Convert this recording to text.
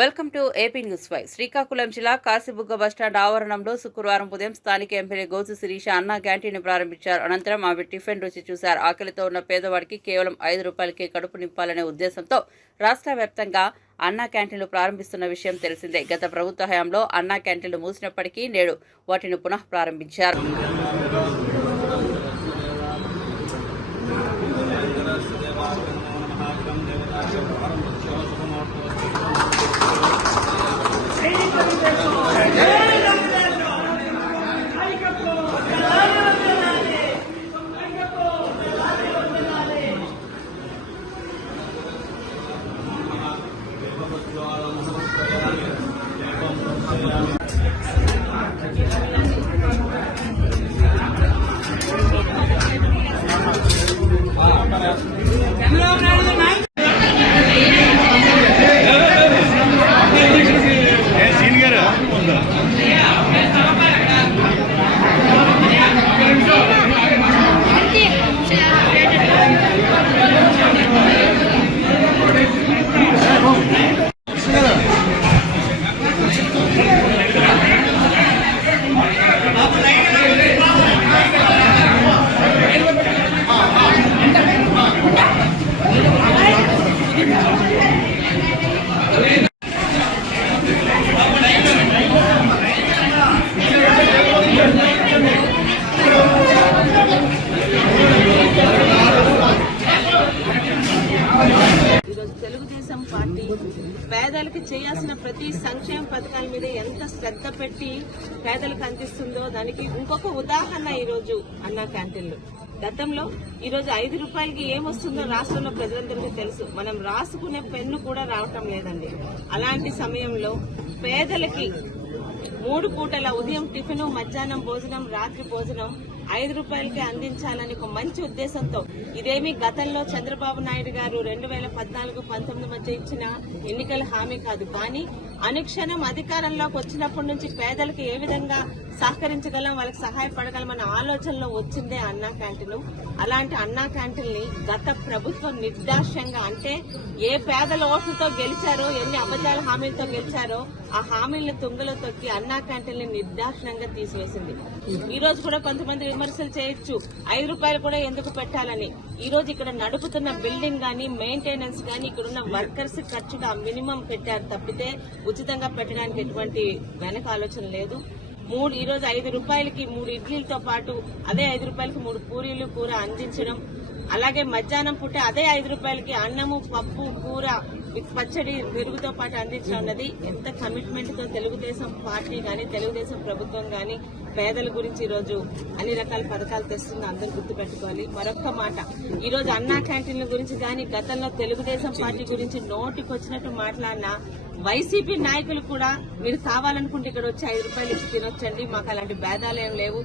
Welcome to AP news 5. Srikakulam జిల్లా Kashibugga bus stand ఆవరణంలో శుక్రవారం ఉదయం స్థానిక ఎమ్మెల్యే గోసు శిరీష అన్నా క్యాంటీన్ ప్రారంభించారు. అనంతరం ఆమె టిఫిన్ రుచి చూశారు. ఆకలితో ఉన్న పేదవాడికి కేవలం 5 రూపాయలకే కడుపు నింపాలనే ఉద్దేశంతో రాష్ట్ర వ్యాప్తంగా అన్నా క్యాంటీన్లు ప్రారంభిస్తున్న విషయం తెలిసిందే. గత ప్రభుత్వ హయాంలో అన్నా క్యాంటీన్లు మూసినప్పటికీ నేడు వాటిని పునః ప్రారంభించారు. తెలుగుదేశం పార్టీ పేదలకు చేయాల్సిన ప్రతి సంక్షేమ పథకాల మీద ఎంత శ్రద్ధ పెట్టి పేదలకు అందిస్తుందో దానికి ఇంకొక ఉదాహరణ ఈరోజు అన్నా క్యాంటీన్లు. గతంలో ఈరోజు 5 రూపాయలకి ఏమొస్తుందో రాష్ట్రంలో ప్రజలందరికీ తెలుసు. మనం రాసుకునే పెన్ను కూడా రావటం లేదండి. అలాంటి సమయంలో పేదలకి 3 పూటల ఉదయం టిఫిన్, మధ్యాహ్నం భోజనం, రాత్రి భోజనం 5 రూపాయలకి అందించాలని ఒక మంచి ఉద్దేశంతో, ఇదేమీ గతంలో చంద్రబాబు నాయుడు గారు 2014-19 మధ్య ఇచ్చిన ఎన్నికల హామీ కాదు. కానీ అనుక్షణం అధికారంలోకి వచ్చినప్పటి నుంచి పేదలకు ఏ విధంగా సహకరించగలం, వాళ్ళకి సహాయపడగలమన్న ఆలోచనలో వచ్చిందే అన్నా క్యాంటీన్. అలాంటి అన్నా క్యాంటీన్ ని గత ప్రభుత్వం నిర్దాక్ష్యంగా, అంటే ఏ పేదల ఓట్లతో గెలిచారో, ఎన్ని అబద్దాల హామీలతో గెలిచారో ఆ హామీలను తుంగలో తొక్కి అన్నా క్యాంటీన్ ని నిర్దాక్షిణంగా తీసివేసింది. ఈ రోజు కూడా కొంతమంది విమర్శలు చేయొచ్చు, 5 రూపాయలు కూడా ఎందుకు పెట్టాలని. ఈ రోజు ఇక్కడ నడుపుతున్న బిల్డింగ్ గానీ, మెయింటెనెన్స్ గానీ, ఇక్కడున్న వర్కర్స్ ఖర్చుగా మినిమం పెట్టారు తప్పితే ఉచితంగా పెట్టడానికి ఎటువంటి వెనక ఆలోచన లేదు. ఈ రోజు 5 రూపాయలకి 3 ఇడ్లీలతో పాటు అదే 5 రూపాయలకి 3 పూరీలు, కూర అందించడం, అలాగే మధ్యాహ్నం పూట అదే 5 రూపాయలకి అన్నము, పప్పు, కూర, పచ్చడి, పెరుగుతో పాటు అందించడం అన్నది ఎంత కమిట్మెంట్ తో తెలుగుదేశం పార్టీ గాని, తెలుగుదేశం ప్రభుత్వం గాని పేదల గురించి ఈ రోజు అన్ని రకాల పథకాలు తెస్తుందో అందరూ గుర్తుపెట్టుకోవాలి. మరొక్క మాట, ఈ రోజు అన్నా క్యాంటీన్ల గురించి గాని, గతంలో తెలుగుదేశం పార్టీ గురించి నోటికొచ్చినట్టు మాట్లాడిన వైసీపీ నాయకులు కూడా మీరు కావాలనుకుంటే ఇక్కడ వచ్చి 5 రూపాయలు ఇచ్చి తినొచ్చండి, మాకు అలాంటి భేదాలేం లేవు.